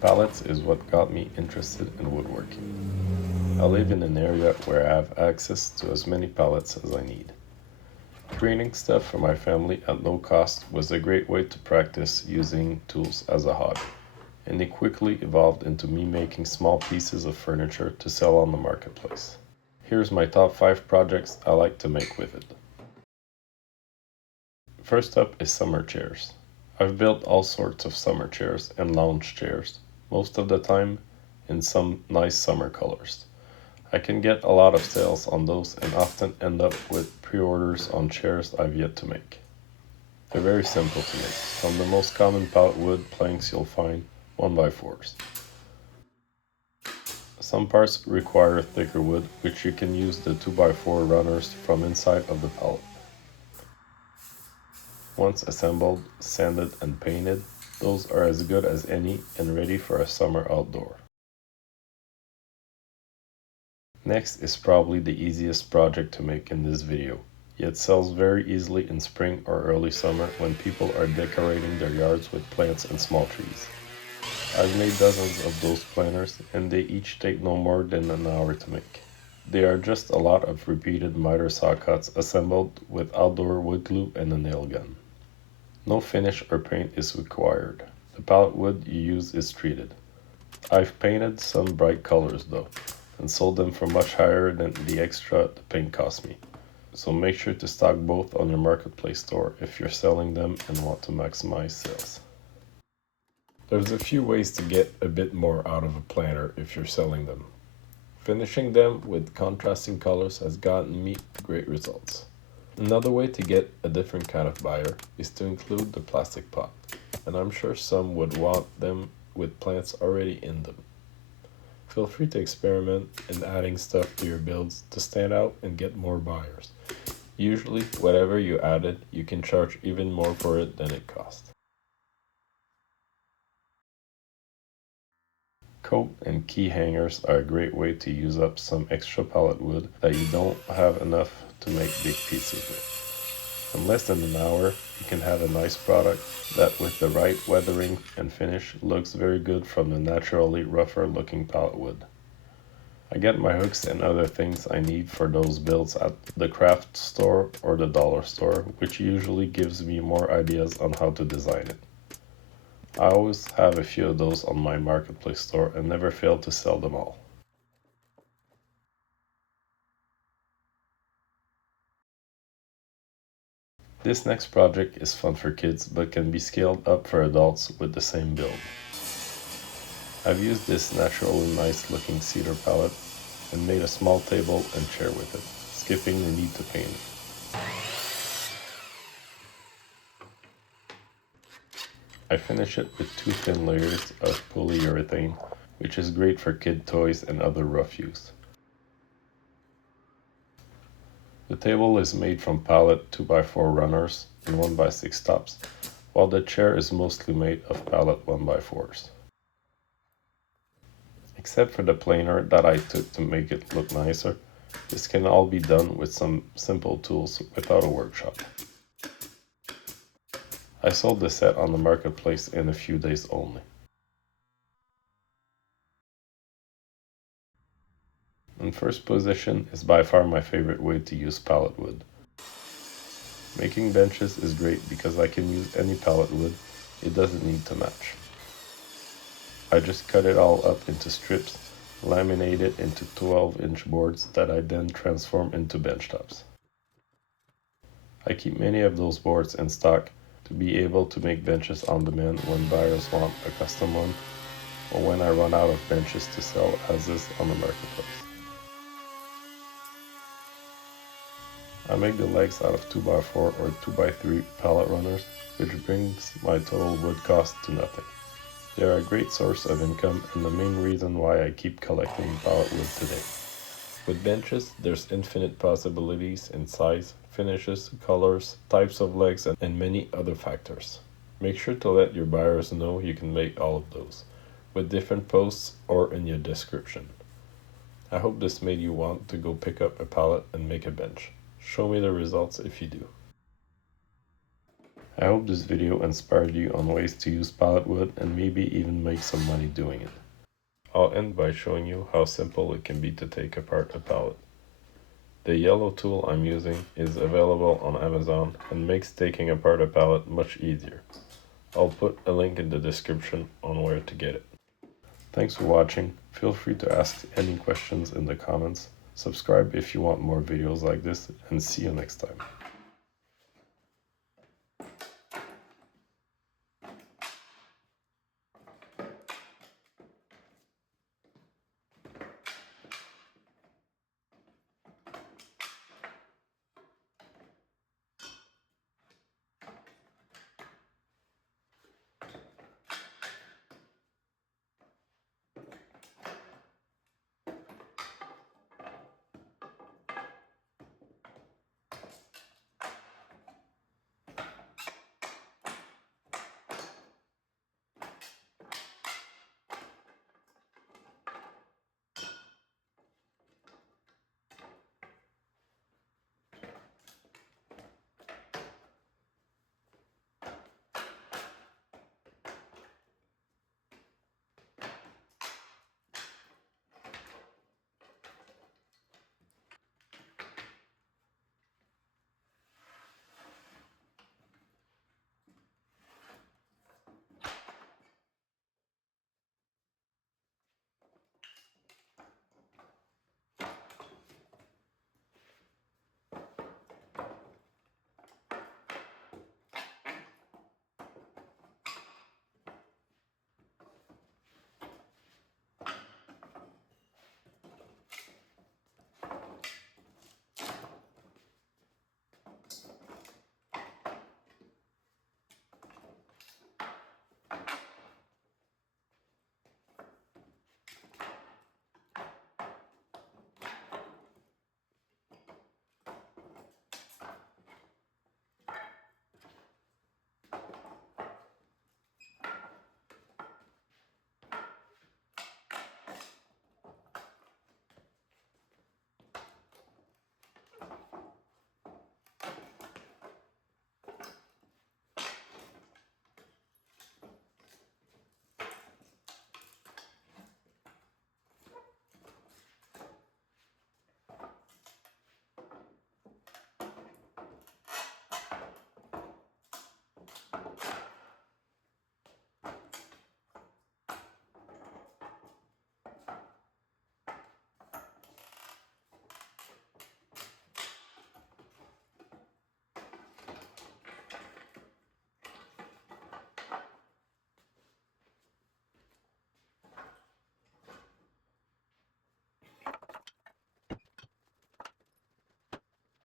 Pallets is what got me interested in woodworking. I live in an area where I have access to as many pallets as I need. Creating stuff for my family at no cost was a great way to practice using tools as a hobby, and it quickly evolved into me making small pieces of furniture to sell on the marketplace. Here's my top 5 projects I like to make with it. First up is summer chairs. I've built all sorts of summer chairs and lounge chairs, most of the time in some nice summer colors. I can get a lot of sales on those and often end up with pre-orders on chairs I've yet to make. They're very simple to make, from the most common pallet wood planks you'll find, 1x4s. Some parts require thicker wood, which you can use the 2x4 runners from inside of the pallet. Once assembled, sanded and painted, those are as good as any and ready for a summer outdoor. Next is probably the easiest project to make in this video, yet sells very easily in spring or early summer when people are decorating their yards with plants and small trees. I've made dozens of those planters and they each take no more than an hour to make. They are just a lot of repeated miter saw cuts assembled with outdoor wood glue and a nail gun. No finish or paint is required. The pallet wood you use is treated. I've painted some bright colors though, and sold them for much higher than the extra the paint cost me. So make sure to stock both on your marketplace store if you're selling them and want to maximize sales. There's a few ways to get a bit more out of a planter if you're selling them. Finishing them with contrasting colors has gotten me great results. Another way to get a different kind of buyer is to include the plastic pot, and I'm sure some would want them with plants already in them. Feel free to experiment in adding stuff to your builds to stand out and get more buyers. Usually, whatever you added, you can charge even more for it than it cost. Coat and key hangers are a great way to use up some extra pallet wood that you don't have enough to make big pieces with. In less than an hour, you can have a nice product that with the right weathering and finish looks very good from the naturally rougher looking pallet wood. I get my hooks and other things I need for those builds at the craft store or the dollar store, which usually gives me more ideas on how to design it. I always have a few of those on my marketplace store and never fail to sell them all. This next project is fun for kids but can be scaled up for adults with the same build. I've used this naturally nice looking cedar pallet and made a small table and chair with it, skipping the need to paint it. I finish it with 2 thin layers of polyurethane, which is great for kid toys and other rough use. The table is made from pallet 2x4 runners and 1x6 tops, while the chair is mostly made of pallet 1x4s. Except for the planer that I took to make it look nicer, this can all be done with some simple tools without a workshop. I sold the set on the marketplace in a few days only. In first position is by far my favorite way to use pallet wood. Making benches is great because I can use any pallet wood, it doesn't need to match. I just cut it all up into strips, laminate it into 12-inch boards that I then transform into bench tops. I keep many of those boards in stock to be able to make benches on demand when buyers want a custom one or when I run out of benches to sell as is on the marketplace. I make the legs out of 2x4 or 2x3 pallet runners, which brings my total wood cost to nothing. They are a great source of income and the main reason why I keep collecting pallet wood today. With benches, there's infinite possibilities in size, finishes, colors, types of legs, and many other factors. Make sure to let your buyers know you can make all of those, with different posts or in your description. I hope this made you want to go pick up a pallet and make a bench. Show me the results if you do. I hope this video inspired you on ways to use pallet wood and maybe even make some money doing it. I'll end by showing you how simple it can be to take apart a pallet. The yellow tool I'm using is available on Amazon and makes taking apart a pallet much easier. I'll put a link in the description on where to get it. Thanks for watching. Feel free to ask any questions in the comments. Subscribe if you want more videos like this, and see you next time.